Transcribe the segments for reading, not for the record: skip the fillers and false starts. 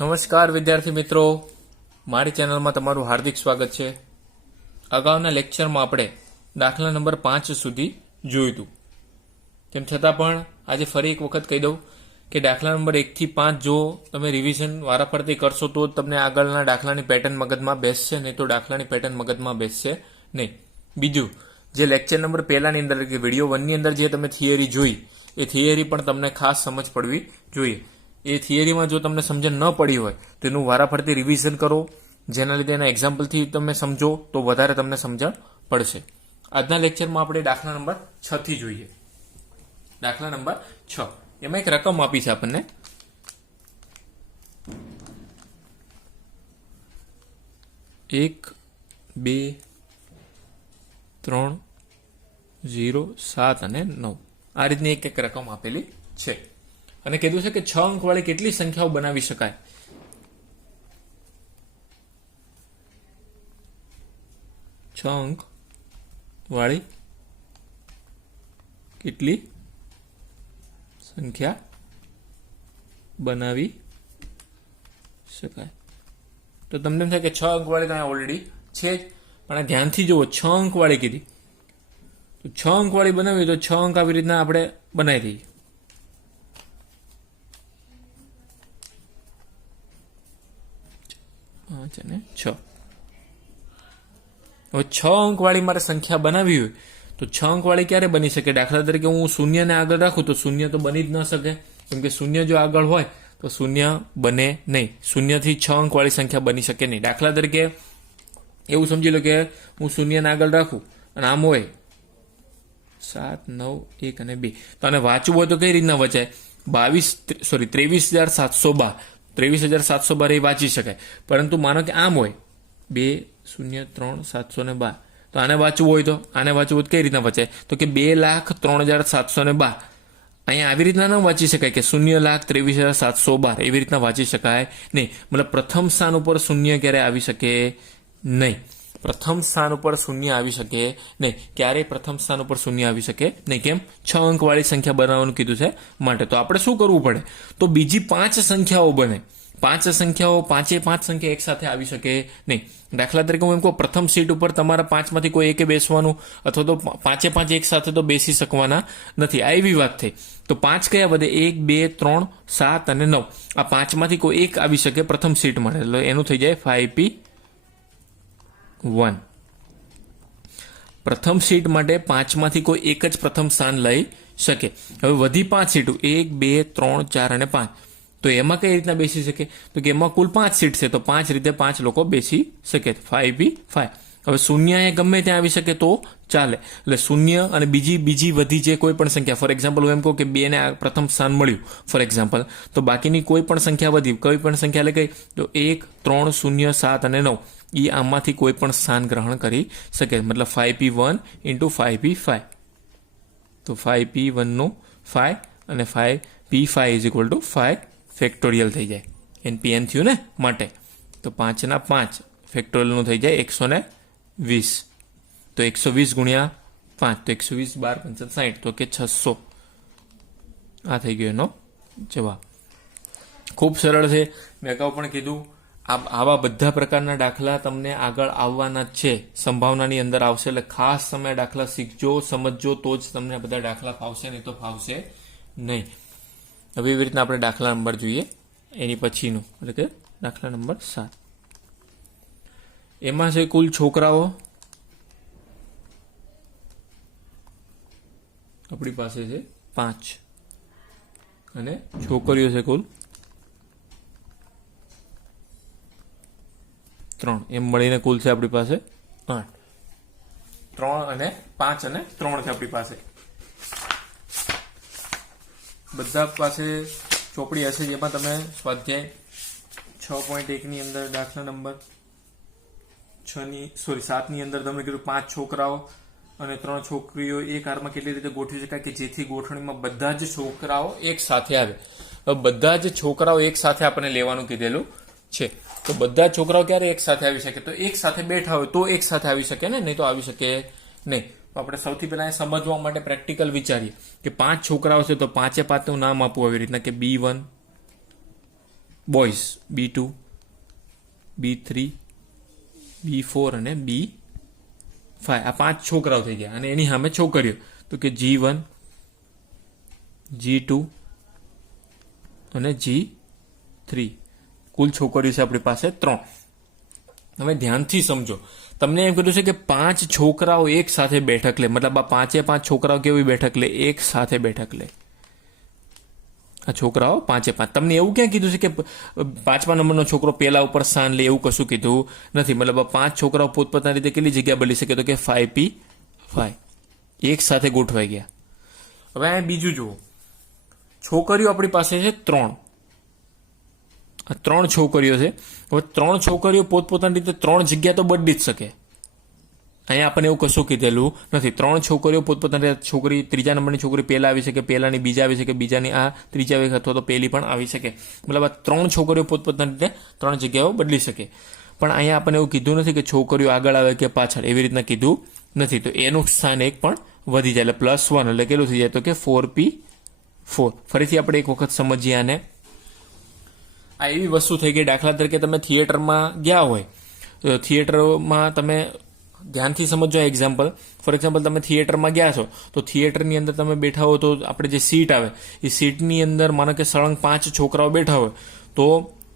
નમસ્કાર વિદ્યાર્થી મિત્રો, મારી ચેનલમાં તમારું હાર્દિક સ્વાગત છે. અગાઉના લેક્ચરમાં આપણે દાખલા નંબર 5 સુધી જોયું હતું. તેમ છતાં પણ આજે ફરી એક વખત કહી દઉં કે દાખલા નંબર 1 થી 5 જો તમે રિવિઝન વારાફરતી કરશો તો તમને આગળના દાખલાની પેટર્ન મગજમાં બેસશે, નહીં તો દાખલાની પેટર્ન મગજમાં બેસશે નહીં. બીજું, જે લેક્ચર નંબર પહેલાની અંદર કે વિડીયો 1ની અંદર જે તમે થિયરી જોઈ એ થિયરી પણ તમને ખાસ સમજ પડવી જોઈએ. એ થિયરીમાં જો તમને સમજણ ન પડી હોય તો એનું વારાફરતી રિવિઝન કરો, જેના લીધે એના એક્ઝામ્પલથી તમે સમજો તો વધારે તમને સમજણ પડશે. આજના લેક્ચરમાં આપણે દાખલા નંબર 6 થી જોઈએ. દાખલા નંબર 6 એમાં એક રકમ આપી છે આપણને. એક 2 3 0 7 અને 9 આ રીતની એક રકમ આપેલી છે અને કીધું છે કે 6 અંક વાળી કેટલી સંખ્યાઓ બનાવી શકાય. છ અંક વાળી કેટલી સંખ્યા બનાવી શકાય. તો તમને એમ થાય કે 6 અંક વાળી તો અહીંયા ઓલરેડી છે જ, પણ ધ્યાનથી જુઓ, 6 અંક વાળી કીધી તો 6 અંક વાળી બનાવી તો 6 અંક આવી રીતના આપણે બનાવી દઈએ. 5 અને 6. હવે 6 અંક વાળી મારે સંખ્યા બનાવી હોય તો 6 અંક વાળી ક્યારે બની શકે? દાખલા તરીકે હું શૂન્યને આગળ રાખું તો શૂન્ય તો બની જ ન શકે, કેમ કે શૂન્ય જો આગળ હોય તો શૂન્ય બને નહીં. શૂન્યથી 6 અંક વાળી સંખ્યા બની શકે નહીં. દાખલા તરીકે એવું સમજી લો કે હું શૂન્યને આગળ રાખું અને આમ હોય 7 9 1 અને 2, તો આને વાંચવું હોય તો કઈ રીતના વચાય? 23,712 23,712 એ વાંચી શકાય. પરંતુ માનો કે આમ હોય 2 0 3 712, તો આને વાંચવું હોય તો કઈ રીતના વચાય? તો કે 2,03,712 અહીંયા આવી રીતના ન વાંચી શકાય કે 0,23,712 એવી રીતના વાંચી શકાય નહીં. મતલબ પ્રથમ સ્થાન ઉપર શૂન્ય ક્યારે આવી શકે નહીં. પ્રથમ સ્થાન ઉપર શૂન્ય આવી શકે નહીં. ક્યારેય પ્રથમ સ્થાન ઉપર શૂન્ય આવી શકે નહીં. કેમ? 6 અંક વાળી સંખ્યા બનાવવાનું કીધું છે માટે. તો આપણે શું કરવું પડે? તો બીજી 5 સંખ્યાઓ બને. 5 સંખ્યાઓ, 5 સંખ્યા એક સાથે આવી શકે નહીં. દાખલા તરીકે હું એમ કહું, પ્રથમ સીટ ઉપર તમારા 5માંથી કોઈ એકે બેસવાનું, અથવા તો 5 એક સાથે તો બેસી શકવાના નથી. આ એવી વાત થઈ. તો 5 કયા વધે? 1 2 3 7 અને 9. આ 5માંથી કોઈ એક આવી શકે પ્રથમ સીટ માટે, એટલે એનું થઈ જાય 5p1. પ્રથમ સીટ માટે 5માંથી કોઈ એક જ પ્રથમ સ્થાન લઈ શકે. હવે વધી 5 સીટો, 1 2 3 4 અને 5. તો એમાં કઈ રીતના બેસી શકે? તો કે એમાં કુલ 5 સીટ છે, તો 5 રીતે 5 લોકો બેસી શકે. 5p5. હવે શૂન્ય એ ગમે ત્યાં આવી શકે તો ચાલે. એટલે શૂન્ય અને બીજી વધી જે કોઈ પણ સંખ્યા, ફોર એક્ઝામ્પલ હું એમ કહું કે 2 ને પ્રથમ સ્થાન મળ્યું ફોર એક્ઝામ્પલ, તો બાકીની કોઈ પણ સંખ્યા વધી, કોઈ પણ સંખ્યા એટલે કઈ? તો 1 3 0 7 અને 9 એ આમાંથી કોઈ પણ સ્થાન ગ્રહણ કરી શકે. મતલબ 5p1 into 5p5. તો 5p1 નું 5 અને 5p5 is equal to 5 factorial થઈ જાય. એનપીએન થયું ને માટે. તો 5 ના 5 ફેક્ટોરિયલનું થઈ જાય 120. તો 120 ગુણ્યા 5 તો 120 12 5 60, તો કે 600. આ થઈ ગયો એનો જવાબ. ખૂબ સરળ છે. મેં અગાઉ પણ કીધું, આવા બધા પ્રકારના દાખલા તમને આગળ આવવાના જ છે. સંભાવનાની અંદર આવશે. એટલે ખાસ તમે દાખલા શીખજો, સમજજો, તો જ તમને બધા દાખલા ફાવશે, નહીં તો ફાવશે નહીં. હવે એવી રીતના આપણે દાખલા નંબર જોઈએ એની પછીનું, એટલે કે દાખલા નંબર 7. એમાં છે કુલ છોકરાઓ આપણી પાસે છે 5 અને છોકરીઓ છે કુલ 3. એમ મળીને કુલ છે આપણી પાસે 8. 3 અને 5 અને 3 છે આપણી પાસે. બધા પાસે ચોપડી હશે, જેમાં તમે સ્વાધ્યાય 6.1 ની અંદર દાખલા નંબર 7 ની અંદર તમે કીધું 5 છોકરાઓ અને 3 છોકરીઓ એક હારમાં કેટલી રીતે ગોઠવી શકાય કે જેથી ગોઠવણીમાં બધા જ છોકરાઓ એક સાથે આવે. બધા જ છોકરાઓ એક સાથે આપણને લેવાનું કીધેલું છે. તો બધા છોકરાઓ ક્યારે એક સાથે આવી શકે? તો એક સાથે બેઠા હોય તો એક સાથે આવી શકે ને, નહીં તો આવી શકે નહીં. આપણે સૌથી પહેલા સમજવા માટે પ્રેક્ટિકલ વિચારીએ કે 5 છોકરાઓ છે તો 5 નું નામ આપવું આવી રીતના કે B1 boys B2, B3, B4 અને B5 આ 5 છોકરાઓ થઈ ગયા. અને એની સામે છોકરીઓ તો કે G1, G2 અને G3. કુલ છોકરીઓ છે આપણી પાસે 3. હવે ધ્યાનથી સમજો, તમને એમ કીધું છે કે 5 છોકરાઓ એક સાથે બેઠક લે, મતલબ આ 5 છોકરાઓ કેવી બેઠક લે? એક સાથે બેઠક લે. આ છોકરાઓ 5. તમને એવું ક્યાં કીધું છે કે 5મા નંબરનો છોકરો પેલા ઉપર સ્થાન લે? એવું કશું કીધું નથી. મતલબ આ 5 છોકરાઓ પોતપોતાની રીતે કેટલી જગ્યા બદલી શકે? તો કે 5p5 એક સાથે ગોઠવાઈ ગયા. હવે આ બીજું જુઓ, છોકરીઓ આપણી પાસે છે 3. આ 3 છોકરીઓ છે. હવે 3 છોકરીઓ પોતપોતાની રીતે 3 જગ્યા તો બદલી જ શકે. અહીંયા આપણને એવું કશું કીધેલું નથી. 3 છોકરીઓ પોતપોતાની છોકરી, 3જા નંબરની છોકરી પહેલા આવી શકે, પહેલાની બીજા આવી શકે, બીજાની આ ત્રીજા આવી અથવા તો પહેલી પણ આવી શકે. મતલબ આ 3 છોકરીઓ પોતપોતાની રીતે 3 જગ્યાઓ બદલી શકે. પણ અહીંયા આપણને એવું કીધું નથી કે છોકરીઓ આગળ આવે કે પાછળ, એવી રીતના કીધું નથી. તો એનું સ્થાન એક પણ વધી જાય, એટલે +1 એટલે કેટલું થઈ જાય? તો કે 4p4. ફરીથી આપણે એક વખત સમજીએ આને. આ એવી વસ્તુ થઈ ગઈ, દાખલા તરીકે તમે થિયેટરમાં ગયા હોય, થિયેટરમાં તમે ધ્યાનથી સમજો એક્ઝામ્પલ. ફોર એક્ઝામ્પલ, તમે થિયેટરમાં ગયા છો, તો થિયેટરની અંદર તમે બેઠા હો તો આપણે જે સીટ આવે એ સીટની અંદર માનો કે સળંગ 5 છોકરાઓ બેઠા હોય, તો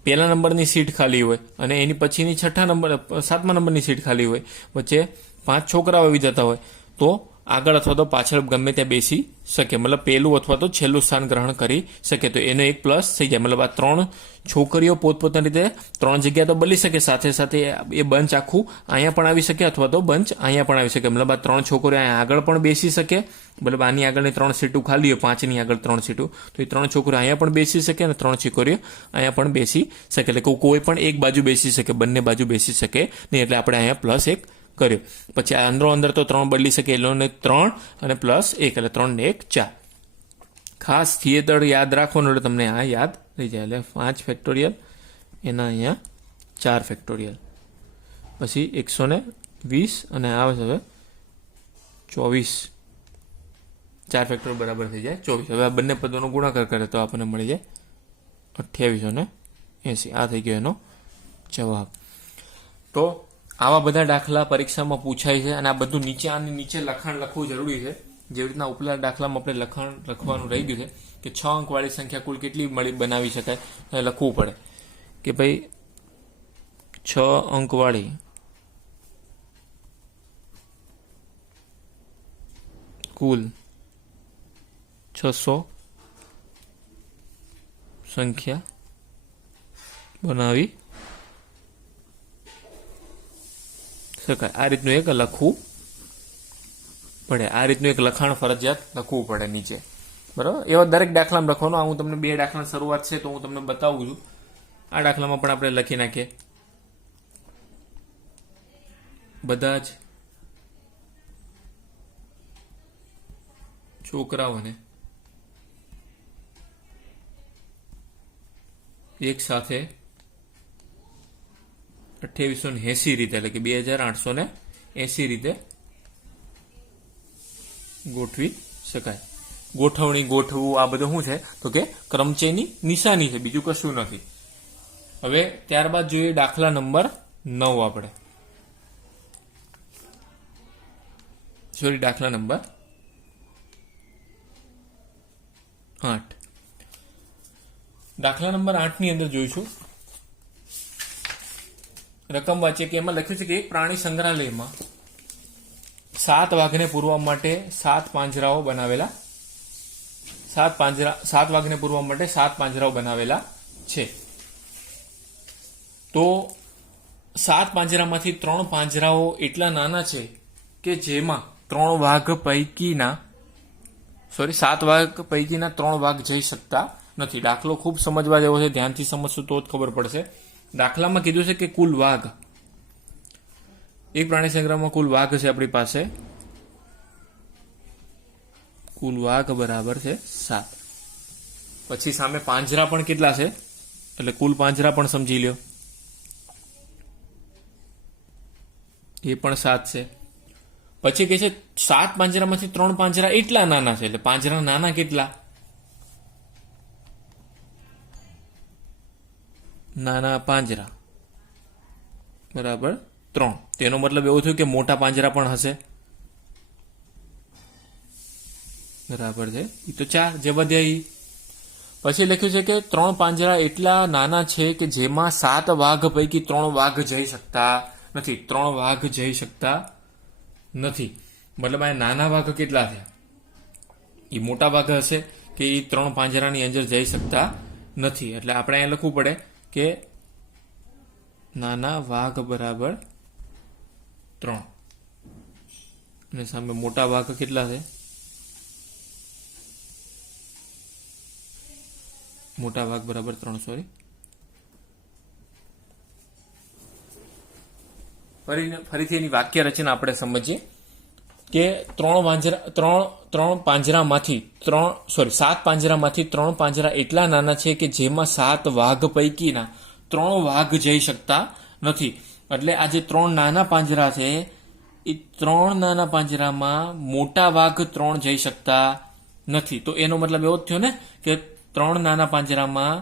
પહેલા નંબરની સીટ ખાલી હોય અને એની પછીની 7મા નંબરની સીટ ખાલી હોય, વચ્ચે 5 છોકરાઓ આવી જતા હોય, તો આગળ અથવા તો પાછળ ગમે ત્યાં બેસી શકે. મતલબ પહેલું અથવા તો છેલ્લું સ્થાન ગ્રહણ કરી શકે. તો એનો એક પ્લસ થઈ જાય. મતલબ આ 3 છોકરીઓ પોતપોતાની રીતે 3 જગ્યા તો બદલી શકે, સાથે સાથે એ બંચ આખું અહીંયા પણ આવી શકે અથવા તો બંચ અહીંયા પણ આવી શકે. મતલબ આ 3 છોકરીઓ અહીંયા આગળ પણ બેસી શકે. મતલબ આની આગળની 3 સીટું ખાલી હોય, 5ની આગળ 3 સીટું, તો એ 3 છોકરીઓ અહીંયા પણ બેસી શકે અને 3 છોકરીઓ અહીંયા પણ બેસી શકે. એટલે કોઈ પણ એક બાજુ બેસી શકે, બંને બાજુ બેસી શકે નહીં. એટલે આપણે અહીંયા +1 કર્યો. પછી આ અંદર તો 3 બદલી શકે, એટલે 3 અને +1 એટલે 3 ને 1 4. ખાસ થિયેટર યાદ રાખવાનું એટલે તમને આ યાદ રહી જાય. એટલે 5 ફેક્ટોરિયલ, એના અહીંયા 4 ફેક્ટોરિયલ, પછી 120 અને આવે છે હવે 24. 4 ફેક્ટોરિયલ બરાબર થઈ જાય 24. હવે આ બંને પદોનો ગુણાકાર કરે તો આપણને મળી જાય 2880. આ થઈ ગયો એનો જવાબ. તો આવા બધા દાખલા પરીક્ષામાં પૂછાય છે અને આ બધું આની નીચે લખાણ લખવું જરૂરી છે. જેવી રીતના ઉપલા દાખલામાં આપણે લખાણ લખવાનું રહી ગયું છે કે 6 અંકવાળી સંખ્યા કુલ કેટલી બનાવી શકાય, લખવું પડે કે ભાઈ 6 અંકવાળી કુલ 600 સંખ્યા બનાવી શકાય. આ રીતનું એક લખવું પડે. આ રીતનું એક લખાણ ફરજિયાત લખવું પડે નીચે. બરાબર? એવા દરેક દાખલામાં લખવાનું. હું તમને 2 દાખલાની શરૂઆત છે તો હું તમને બતાવું છું. આ દાખલામાં પણ આપણે લખી નાખીએ. બધા જ છોકરાઓને એક સાથે 2880 રીતે, એટલે કે 2880 રીતે ગોઠવી શકાય. ગોઠવવું આ બધું શું છે? તો કે ક્રમચયની નિશાની છે, બીજું કશું નથી. હવે ત્યારબાદ જોઈએ દાખલા નંબર 9. આપણે દાખલા નંબર 8. દાખલા નંબર 8 ની અંદર જોઈશું રકમ વાંચીએ કે એમાં લખ્યું છે કે એક પ્રાણી સંગ્રહાલયમાં 7 વાઘને પૂરવા માટે 7 પાંજરાઓ બનાવેલા 7 વાઘને પૂરવા માટે 7 પાંજરાઓ બનાવેલા છે. તો 7 પાંજરામાંથી 3 પાંજરાઓ એટલા નાના છે કે જેમાં 7 વાઘ પૈકીના 3 વાઘ જઈ શકતા નથી. દાખલો ખૂબ સમજવા જેવો છે, ધ્યાનથી સમજશું તો જ ખબર પડશે. દાખલામાં કીધું છે કે કુલ વાઘ, એક પ્રાણી સંગ્રહમાં કુલ વાઘ છે આપણી પાસે, કુલ વાઘ બરાબર છે 7. પછી સામે પાંજરા પણ કેટલા છે, એટલે કુલ પાંજરા પણ સમજી લ્યો, એ પણ 7 છે. પછી કે છે 7 પાંજરામાંથી 3 પાંજરા એટલા નાના છે, એટલે પાંજરા નાના કેટલા? નાના પાંજરા બરાબર 3. તેનો મતલબ એવો થયો કે મોટા પાંજરા પણ હશે બરાબર છે. એ તો 4 જે વધ્યા ઈ. પછી લખ્યું છે કે 3 પાંજરા એટલા નાના છે કે જેમાં 7 વાઘ પૈકી 3 વાઘ જઈ શકતા નથી. 3 વાઘ જઈ શકતા નથી મતલબ આ નાના વાઘ કેટલા થયા? એ મોટા વાઘ હશે કે એ 3 પાંજરાની અંદર જઈ શકતા નથી. એટલે આપણે અહીંયા લખવું પડે કે નાના વાઘ બરાબર 3 અને સામે મોટા વાઘ કેટલા છે? મોટા વાઘ બરાબર 3 સોરી. ફરીથી એની વાક્ય રચના આપણે સમજીએ કે 7 પાંજરામાંથી 3 પાંજરા એટલા નાના છે કે જેમાં 7 વાઘ પૈકીના 3 વાઘ જઈ શકતા નથી. એટલે આ જે 3 નાના પાંજરા છે એ 3 નાના પાંજરામાં મોટા વાઘ 3 જઈ શકતા નથી. તો એનો મતલબ એવો જ થયો ને કે 3 નાના પાંજરામાં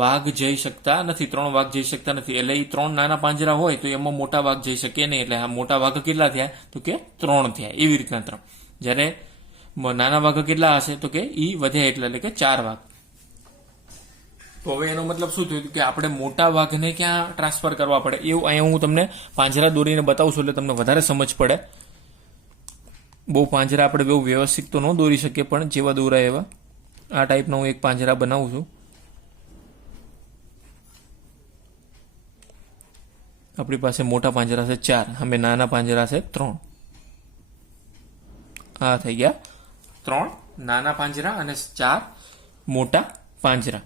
વાઘ જઈ શકતા નથી. 3 વાઘ જઈ શકતા નથી એટલે એ 3 નાના પાંજરા હોય તો એમાં મોટા વાઘ જઈ શકે નહીં. એટલે આ મોટા વાઘ કેટલા થયા? તો કે 3 થયા. એવી રીતના 3. જ્યારે નાના વાઘ કેટલા હશે? તો કે ઈ વધ્યા એટલે કે 4 વાઘ. તો હવે એનો મતલબ શું થયું કે આપણે મોટા વાઘને ક્યાં ટ્રાન્સફર કરવા પડે એવું અહીંયા હું તમને પાંજરા દોરીને બતાવું છું એટલે તમને વધારે સમજ પડે. બહુ પાંજરા આપણે બહુ વ્યવસ્થિત તો ન દોરી શકીએ પણ જેવા દોરાય એવા આ ટાઈપનો હું એક પાંજરા બનાવું છું. આપણી પાસે મોટા પાંજરા છે 4, અમે નાના પાંજરા છે 3. આ થઈ ગયા 3 નાના પાંજરા અને 4 મોટા પાંજરા.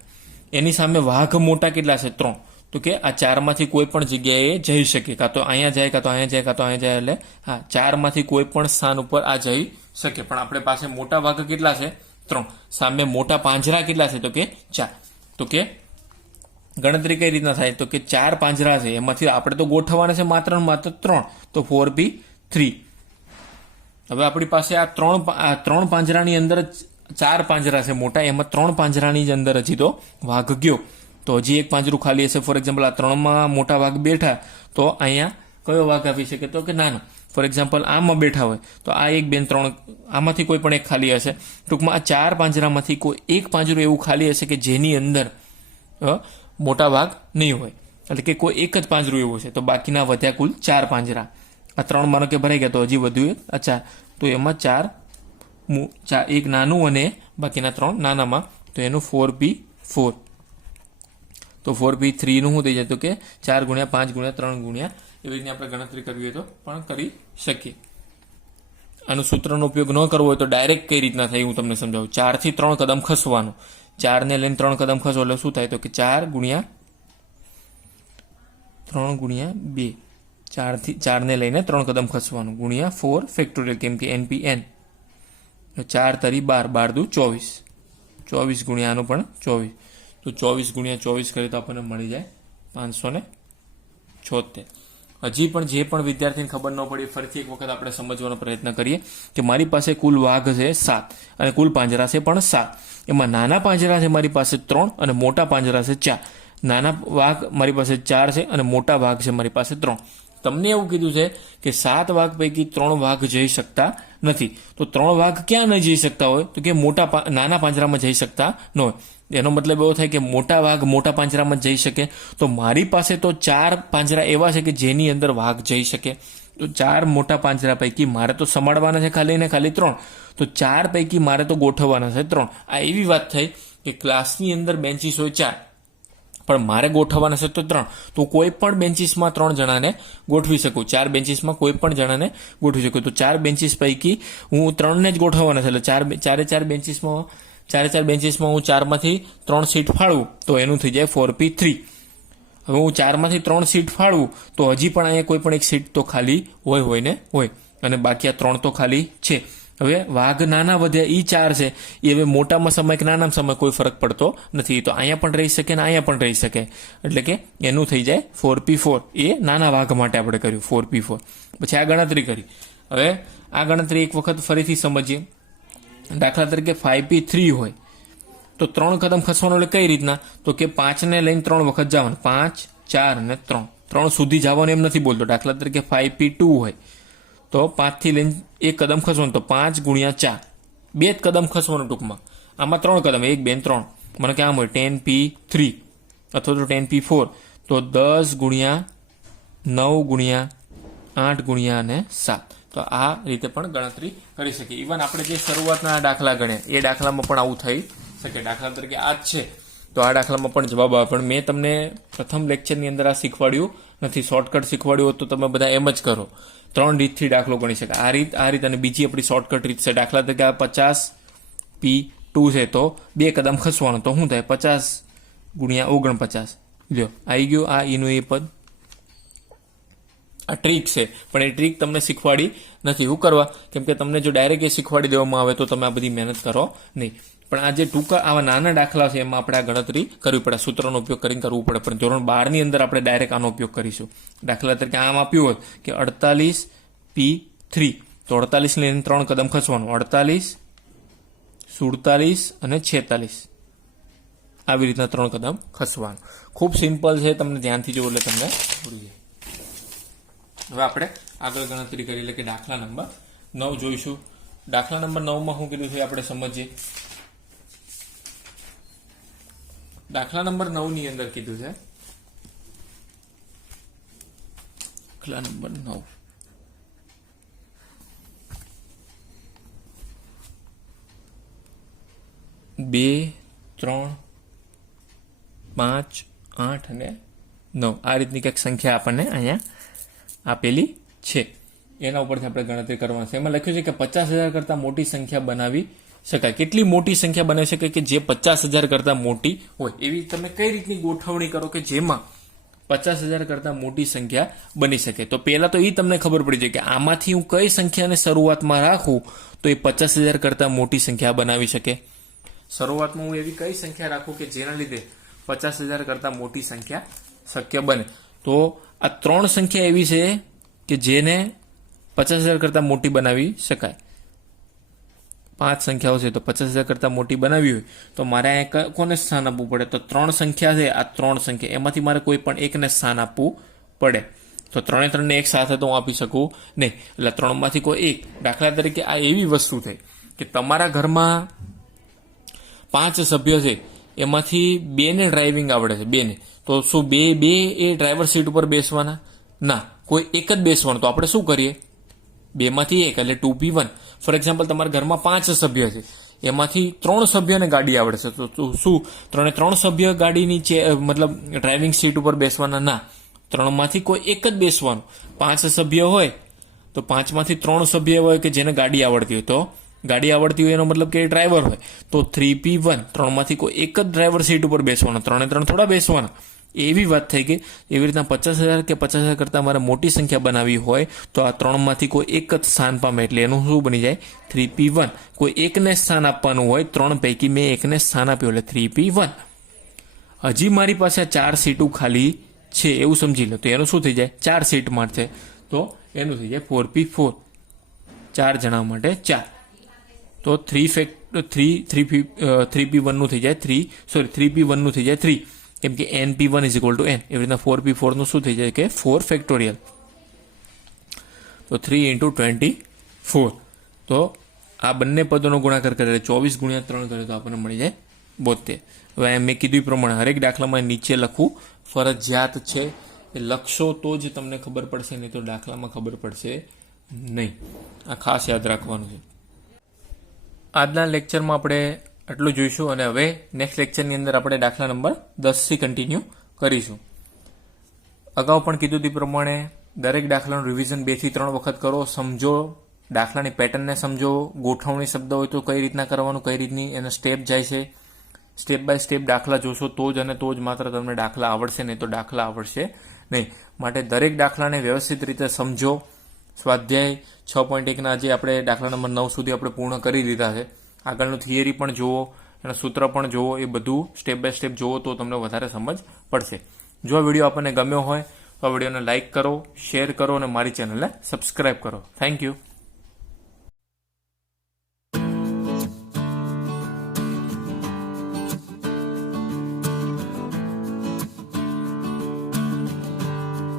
એની સામે વાઘ મોટા કેટલા છે? 3. તો કે આ 4 માંથી કોઈ પણ જગ્યાએ જઈ શકે, કાં તો અહીંયા જાય કાં તો અહીંયા જાય કાં તો અહીંયા જાય. એટલે હા 4 માંથી કોઈ પણ સ્થાન ઉપર આ જઈ શકે. પણ આપણે પાસે મોટા વાઘ કેટલા છે? 3. સામે મોટા પાંજરા કેટલા છે? તો કે 4. તો કે ગણતરી કઈ રીતના થાય? તો કે 4 પાંજરા છે એમાંથી આપણે તો ગોઠવવાના છે માત્ર 3. તો 4p3. હવે આપણી પાસે આ 3 પાંજરાની અંદર 4 પાંજરા છે મોટા, એમાં 3 પાંજરાની જ અંદર હજી તો વાઘ ગયો. તો હજી એક પાંજરું ખાલી હશે. ફોર એક્ઝામ્પલ આ 3માં મોટા વાઘ બેઠા તો અહીંયા કયો વાઘ આવી શકે? તો કે નાનો. ફોર એક્ઝામ્પલ આમાં બેઠા હોય તો આ 1 2 3 આમાંથી કોઈ પણ એક ખાલી હશે. ટૂંકમાં આ 4 પાંજરામાંથી કોઈ એક પાંજરું એવું ખાલી હશે કે જેની અંદર મોટા વાઘ નહીં હોય. એટલે કે કોઈ એક જ પાંજરું એવું છે. તો બાકીના વધ્યા કુલ 4 પાંજરા. આ 3 માનો કે ભરાઈ ગયા તો હજી વધ્યું આ 4. તો એમાં 4 એક નાનું અને બાકીના 3 નાનામાં. તો એનું 4p4. તો 4p3 નું શું થઈ જાય? તો કે 4 ગુણ્યા 5 ગુણ્યા 3 ગુણ્યા એવી રીતે આપણે ગણતરી કરવી હોય તો પણ કરી શકીએ. આનું સૂત્રનો ઉપયોગ ન કરવો હોય તો ડાયરેક્ટ કઈ રીતના થાય હું તમને સમજાવું. 4 થી 3 કદમ ખસવાનું. 4 ને લઈને 3 કદમ ખસો એટલે શું થાય? તો કે 4 ગુણ્યા 3 ગુણ્યા 2. 4 ને લઈને 3 કદમ ખસવાનું ગુણ્યા 4 ફેક્ટોરિયલ કેમ કે npn. 4 તરી 12, 12 દુ 24. 24 ગુણ્યા આનું પણ 24. તો 24 ગુણ્યા 24 કરીએ તો આપણને મળી જાય 576. હજી પણ જે પણ વિદ્યાર્થીને ખબર ન પડી ફરીથી એક વખત આપણે સમજવાનો પ્રયત્ન કરીએ કે મારી પાસે કુલ વાઘ છે 7 અને કુલ પાંજરા છે પણ 7. એમાં નાના પાંજરા છે મારી પાસે 3 અને મોટા પાંજરા છે 4. નાના વાઘ મારી પાસે 4 છે અને મોટા વાઘ છે મારી પાસે 3. તમને એવું કીધું છે કે 7 વાઘ પૈકી 3 વાઘ જઈ શકતા નથી. તો 3 વાઘ ક્યાં ન જઈ શકતા હોય? તો કે નાના પાંજરામાં જઈ શકતા ન હોય. એનો મતલબ એવો થાય કે મોટા વાઘ મોટા પાંજરામાં જઈ શકે. તો મારી પાસે તો 4 પાંજરા એવા છે કે જેની અંદર વાઘ જઈ શકે. તો 4 મોટા પાંજરા પૈકી મારે તો સંભાળવાના છે ખાલી ને ખાલી 3. તો 4 પૈકી મારે તો ગોઠવવાના છે 3. આ એવી વાત થઈ કે ક્લાસની અંદર બેન્ચીસ હોય 4 પણ મારે ગોઠવવાના છે તો 3. તો કોઈ પણ બેન્ચીસમાં 3 જણાને ગોઠવી શકું. 4 બેન્ચીસમાં કોઈ પણ જણાને ગોઠવી શકું. તો 4 બેન્ચીસ પૈકી હું 3 ને જ ગોઠવવાના છે. એટલે 4 બેન્ચીસમાં હું 4 માંથી 3 સીટ ફાળવું તો એનું થઈ જાય 4p3. હવે હું 4 માંથી 3 સીટ ફાળવું તો હજી પણ અહીંયા કોઈ પણ એક સીટ તો ખાલી હોય ને હોય અને બાકી આ 3 તો ખાલી છે. હવે વાઘ નાના વધ્યા એ 4 છે એ હવે મોટામાં સમય કે નાનામાં સમય કોઈ ફરક પડતો નથી. તો અહીંયા પણ રહી શકે ને અહીંયા પણ રહી શકે. એટલે કે એનું થઈ જાય 4p4. એ નાના વાઘ માટે આપણે કર્યું 4p4. પછી આ ગણતરી કરી. હવે આ ગણતરી એક વખત ફરીથી સમજીએ. દાખલા તરીકે 5p3 હોય તો 3 કદમ ખસવાનું એટલે કઈ રીતના? તો કે 5 ને લઈને 3 વખત જવાનું, 5, 4 અને 3. 3 સુધી જવાનું એમ નથી બોલતો. દાખલા તરીકે 5p2 હોય તો 5 થી લઈને 1 કદમ ખસવાનું, તો 5 ગુણ્યા 4, 2 જ કદમ ખસવાનું ટૂંકમાં. આમાં 3 કદમ, 1, 2, 3. મને કેમ હોય 10p3 અથવા તો 10p4, તો 10 ગુણ્યા 9 ગુણ્યા 8 ગુણ્યા અને 7. તો આ રીતે પણ ગણતરી કરી શકીએ. ઇવન આપણે જે શરૂઆતના દાખલા ગણ્યા એ દાખલામાં પણ આવું થઈ શકે. દાખલા તરીકે આ જ છે તો આ દાખલામાં પણ જવાબ આવે. પણ મેં તમને પ્રથમ લેક્ચરની અંદર આ શીખવાડ્યું નથી, શોર્ટકટ શીખવાડ્યું હોત તો તમે બધા એમ જ કરો. 3 રીતથી દાખલો ગણી શકાય. આ રીત અને બીજી આપણી શોર્ટકટ રીત છે. દાખલા તરીકે આ 50p2 છે તો 2 કદમ ખસવાનું, તો શું થાય 50 ગુણ્યા 49. લ્યો આવી ગયું આ ઈનું એ પદ. આ ટ્રીક છે પણ એ ટ્રીક તમને શીખવાડી નથી. શું કરવા? કેમ કે તમને જો ડાયરેક્ટ એ શીખવાડી દેવામાં આવે તો તમે આ બધી મહેનત કરો નહીં. પણ આ જે ટૂંકા આવા નાના દાખલા છે એમાં આપણે આ ગણતરી કરવી પડે, સૂત્રનો ઉપયોગ કરીને કરવું પડે. પણ ધોરણ 12 ની અંદર આપણે ડાયરેક્ટ આનો ઉપયોગ કરીશું. દાખલા તરીકે આમ આપ્યું હોત કે 48p3, તો 48 લઈને 3 કદમ ખસવાનું, 48, 47 અને 46. આવી રીતના 3 કદમ ખસવાનું. ખૂબ સિમ્પલ છે, તમને ધ્યાનથી જોવું એટલે તમને આવડી જાય. હવે આપણે આગળ ગણતરી કરી એટલે કે દાખલા નંબર 9 જોઈશું. દાખલા નંબર 9 માં શું કીધું છે આપણે સમજીએ. દાખલા નંબર 9 ની અંદર કીધું છે, દાખલા નંબર 9 2, 3, 5, 8 અને 9 આ રીતની કંઈક સંખ્યા આપણને અહીંયા આપેલી છે. એના ઉપરથી આપણે ગણતરી કરવાની છે. એમાં લખ્યું છે કે 50,000 કરતાં મોટી સંખ્યા બનાવી શકાય. કેટલી મોટી સંખ્યા બનાવી શકાય કે જે 50,000 કરતાં મોટી હોય? એવી તમે કઈ રીતની ગોઠવણી કરો કે જેમાં 50,000 કરતાં મોટી સંખ્યા બની શકે? તો પહેલા તો એ તમને ખબર પડી જાય કે આમાંથી હું કઈ સંખ્યાને શરૂઆતમાં રાખું તો એ 50,000 કરતાં મોટી સંખ્યા બનાવી શકે. શરૂઆતમાં હું એવી કઈ સંખ્યા રાખું કે જેના લીધે 50,000 કરતાં મોટી સંખ્યા શક્ય બને? તો આ 3 સંખ્યા એવી છે કે જેને 50,000 કરતાં મોટી બનાવી શકાય. 5 સંખ્યાઓ છે તો 50,000 કરતાં મોટી બનાવી હોય તો મારે અહીંયા કોને સ્થાન આપવું પડે? તો 3 સંખ્યા છે, આ 3 સંખ્યા એમાંથી મારે કોઈ પણ એકને સ્થાન આપવું પડે. તો 3 ને એક સાથે તો હું આપી શકું નહીં. એટલે 3 માંથી કોઈ એક. દાખલા તરીકે આ એવી વસ્તુ થઈ કે તમારા ઘરમાં 5 સભ્યો છે, એમાંથી 2 ને ડ્રાઇવિંગ આવડે છે, 2 ને. તો શું બે એ ડ્રાઈવર સીટ ઉપર બેસવાના? ના, કોઈ એક જ બેસવાનું. તો આપણે શું કરીએ? 2 માંથી 1 એટલે 2p1. ફોર એક્ઝામ્પલ તમારા ઘરમાં 5 સભ્ય છે, એમાંથી 3 સભ્યને ગાડી આવડે છે, તો શું 3 સભ્ય ગાડીની મતલબ ડ્રાઇવિંગ સીટ ઉપર બેસવાના? ના, 3 માંથી કોઈ એક જ બેસવાનું. 5 સભ્ય હોય તો 5 માંથી 3 સભ્ય હોય કે જેને ગાડી આવડતી હોય, તો ગાડી આવડતી હોય એનો મતલબ કે ડ્રાઈવર હોય, તો 3p1. 3 માંથી કોઈ એક જ ડ્રાઈવર સીટ ઉપર બેસવાનો, 3 થોડા બેસવાના. એવી વાત થઈ કે એવી રીતના 50,000 કે 50,000 કરતાં મારે મોટી સંખ્યા બનાવવી હોય તો આ 3 માંથી કોઈ એક જ સ્થાન પામે એટલે એનું શું બની જાય? 3p1. કોઈ એકને સ્થાન આપવાનું હોય, 3 પૈકી મેં એકને સ્થાન આપ્યું એટલે 3p1. હજી મારી પાસે 4 સીટો ખાલી છે એવું સમજી લો, તો એનું શું થઈ જાય? 4 સીટ માટે તો એનું થઈ જાય 4p4. 4 જણા માટે 4. તો 3p1 નું થઈ જાય 3p1 નું થઈ જાય 3, કેમ કે np1 is equal to n. એવી રીતના 4p4 નું શું થઈ જાય કે 4 ફેક્ટોરિયલ. તો 3 × 24. તો આ બંને પદોનો ગુણાકાર કરે 24 ગુણ્યા 3 કરે તો આપણને મળી જાય 72. હવે મેં કીધું પ્રમાણે હરેક દાખલામાં નીચે લખવું ફરજિયાત છે. એ લખશો તો જ તમને ખબર પડશે, નહીં તો દાખલામાં ખબર પડશે નહીં. આ ખાસ યાદ રાખવાનું છે. આજના લેક્ચરમાં આપણે આટલું જોઈશું અને હવે નેક્સ્ટ લેક્ચરની અંદર આપણે દાખલા નંબર 10 થી કન્ટિન્યુ કરીશું. અગાઉ પણ કીધું તે પ્રમાણે દરેક દાખલાનું રિવિઝન 2 થી 3 વખત કરો, સમજો, દાખલાની પેટર્નને સમજો, ગોઠવણી શબ્દ હોય તો કઈ રીતના કરવાનું, કઈ રીતની એનો સ્ટેપ જાય છે. સ્ટેપ બાય સ્ટેપ દાખલા જોશો તો જ અને તો જ માત્ર તમને દાખલા આવડશે, નહીં તો દાખલા આવડશે નહીં. માટે દરેક દાખલાને વ્યવસ્થિત રીતે સમજો. સ્વાધ્યાય 6.1ના જે આપણે દાખલા નંબર 9 સુધી આપણે પૂર્ણ કરી દીધા છે. આગળનું થિયરી પણ જુઓ, એના સૂત્ર પણ જુઓ, એ બધું સ્ટેપ બાય સ્ટેપ જુઓ તો તમને વધારે સમજ પડશે. જો આ વિડીયો આપણને ગમ્યો હોય તો આ વિડીયોને લાઇક કરો, શેર કરો અને મારી ચેનલને સબસ્ક્રાઇબ કરો. Thank you.